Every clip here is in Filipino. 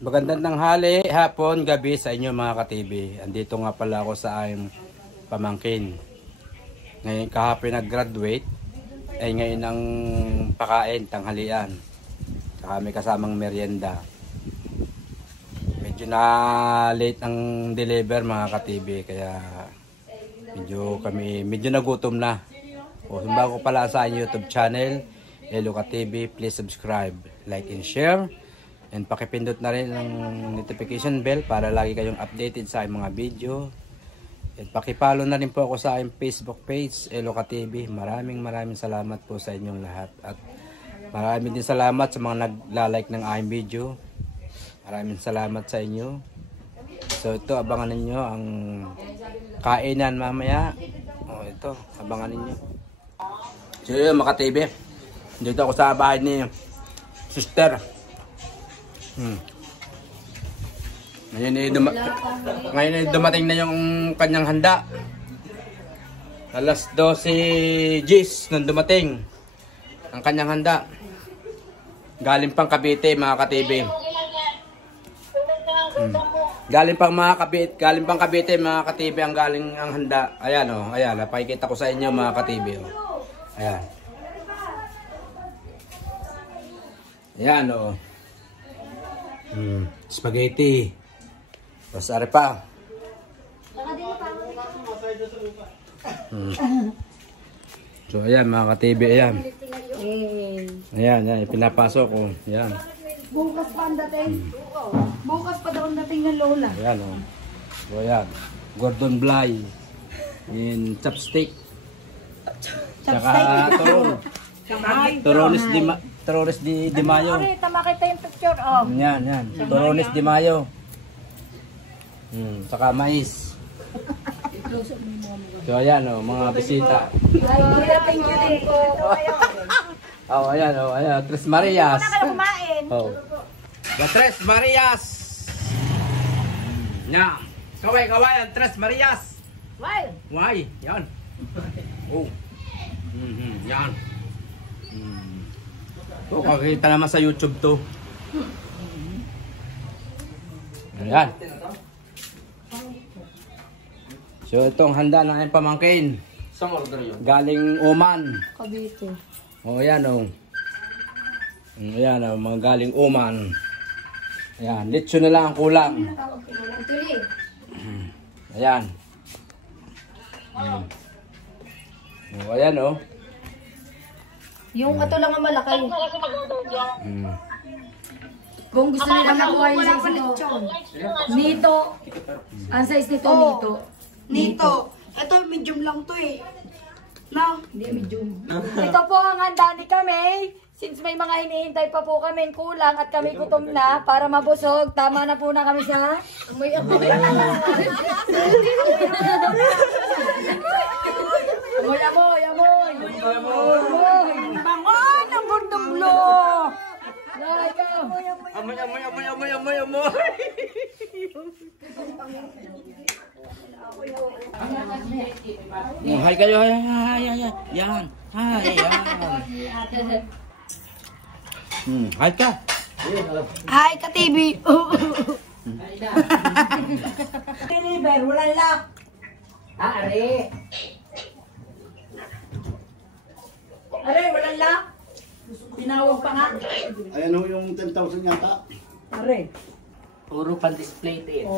Magandang tanghali, hapon, gabi sa inyo mga ka-TV. Andito nga pala ako sa aking pamangkin. Ngayon kahapon nag-graduate, ay ngayon ang pakain, tanghalian. Saka may kasamang merienda. Medyo na late ang deliver mga ka-TV, kaya medyo nagutom na. O, bago pala sa aking YouTube channel, Elo ka-TV, please subscribe, like and share. And pakipindot na rin ang notification bell para lagi kayong updated sa aking mga video. And pakipollow na rin po ako sa aking Facebook page, Elo ka-TV. Maraming salamat po sa inyong lahat. At maraming din salamat sa mga nagla-like ng aking video. Maraming salamat sa inyo. So ito, abangan ninyo ang kainan mamaya. O ito, abangan ninyo. So yun mga ka-TV, dito ako sa bahay ni Sister. Ngayon ay dumating na yung kanyang handa. Alas 12 G's nung dumating ang kanyang handa. Galing pang Cavite mga ka-TV. Galing pang Cavite mga ka-TV ang galing ang handa. Ayan o, ayan, napakikita ko sa inyo mga ka-TV. Ayan. Ayan o. Spaghetti. Tapos are pa. So ayan mga ka-TV, ayan. Ayan, pinapasok ko. Ayan. Bukas pa ang dating. Bukas pa daw ang dating ng lola. Ayan o. So ayan. Gordon Blay. In chopstick. Tsaka Turones di Mayo. Ay, tama kita yung picture. Oh. Yan. Turones di Mayo. Saka mais. So ayan o, mga bisita. Thank you din po. Ayan. Tres Marias. Muna kayo kumain. The Tres Marias. Yan. Kaway, ang Tres Marias. Why? Yan. Oh. Yan. So, kakita naman sa YouTube to. Ayan. So, itong handa ng aking pamangkin. Galing Oman. Cavite. Ayan o. Ayan o, mga galing Oman. Ayan, litso na lang ang kulang. Ayan. Ayan o. Yung ato lang ang malaki. Kung gusto nila makuha yung size nito. Nito. Ang size nito, nito. Nito. Ito, medium lang to eh. No? Hindi, medium. Ito po ang handa ni kami. Since may mga hinihintay pa po kami kulang at kami gutom na para mabusog, tama na po na kami sa... Amoy. Bangon ang bunduglo! Amoy. Hi kayo, hi. Yan. Hi, yan. Hi ka. Hi, ka-TV. Deliver, walang lock. Are, walang lock. Pinawag pa nga. Ayan ho yung 10,000 yata. Are. Puro pan-display ito eh.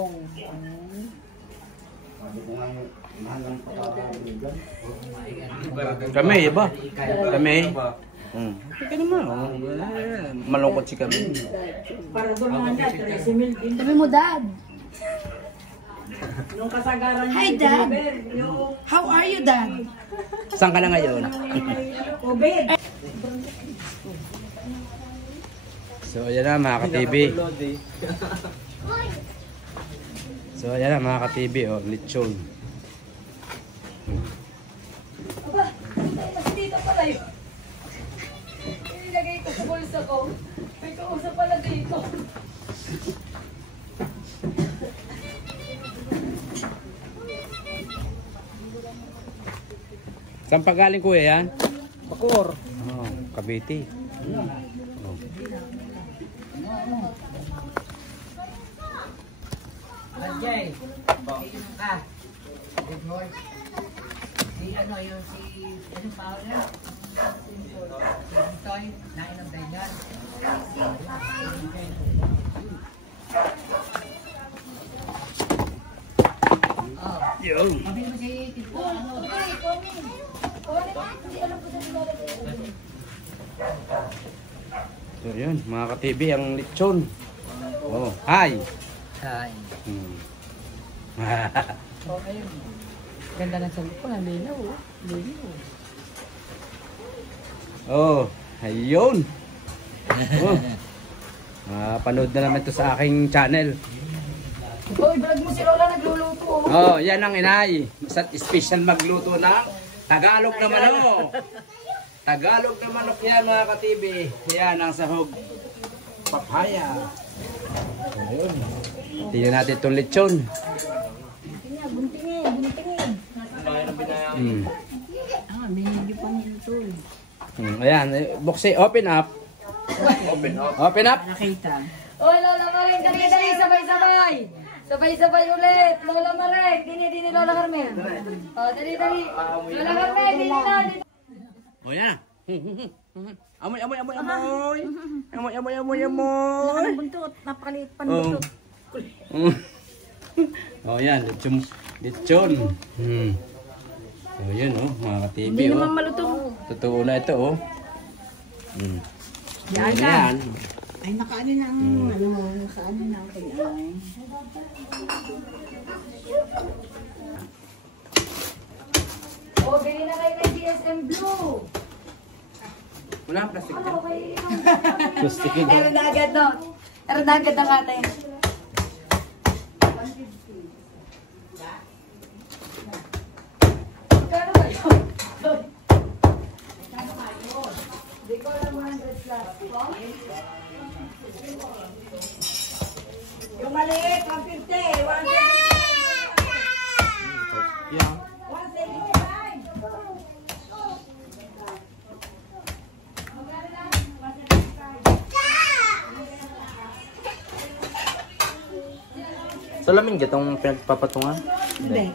Kami, iba. Kami. Kaya naman. Malungkot si kami. Para doon mga dad, 13,000 din. Sabi mo, Dad. Nung kasagaran niya, Hi, Dad. yung How are you, Dad? Saan ka na ngayon? COVID. So, ayan na mga ka-TV. So, ayan na mga ka-TV. Oh, lechon. Mas dito pala yun. Ilagay ko sa bulsa ko. May kausap pala dito. Saan pa galing kuya yan? Bacoor. Oh, Cavite. Jay, good morning. Si ano yung anong power niya? Si Toy, nain ng ganyan. Yo. Mabili mo si Tito, ano? So yun, mga ka-TV, ang lechon. Oh, hi. Hi. Hmm. Okay. Ganda ng sabi ko, nalinaw. Linaw. Oh, ayun. Oh. Panood na naman to sa aking channel. Hoy, vlog mo si Lola nagluluto. Oh, yan ang inay. Special magluto ng Tagalog na manok. Tagalog na manok yan, mga ka-TV. Yan ang sahog. Papaya. Ayun. Tingnan natin itong lechon. Buntingin. Hmm. May hindi pa nito. Ayan, buksi, open up. Open up. Nakita. Oy, Lola Maring, dali, sabay-sabay. Sabay-sabay ulit. Lola Maring, dini, Lola Carmen. Oh, dali. Lola Carmen, dini na. O yan. Amoy. Buntot, napakaliit pa Oh. Oh yan, lechon. So yan oh, mga ka-TV. Hindi oh. naman malutong. Totoo na ito oh. Yan. Yan. Ay, nakaano na ang, nakaano na ang kanya. Oh, bili na kayo ng GSM Blue. Wala ang plastic dyan. Okay. Plastic yun. Meron na agad, no? Meron na agad ang ate. Magkano ba yun? Hindi ko alam 100 plus. Yung maliit, 150, 150. Yeah. 175. Salamin gitong pinagpapatungan. Hindi.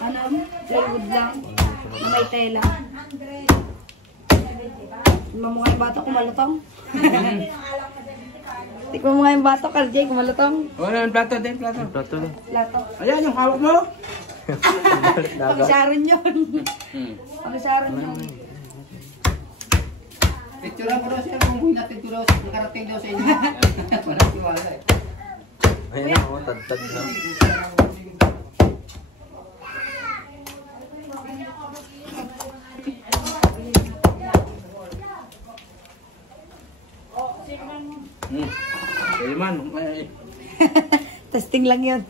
Ano? Plywood lang. Na may tela. Tignan mo nga yung bato kung malutong. Tignan mo nga yung bato, RJ, kung malutong. Wala ang plato din. Plato. Lato. Ayan yung hawak mo. Pang-sharon yun. Pang-sharon yun. Picture mo daw siya kung buhay natin ito daw, nakarating daw sa inyo. Parang tiwala eh. Ayun na oh, tad na. Pwede man. Testing lang yun.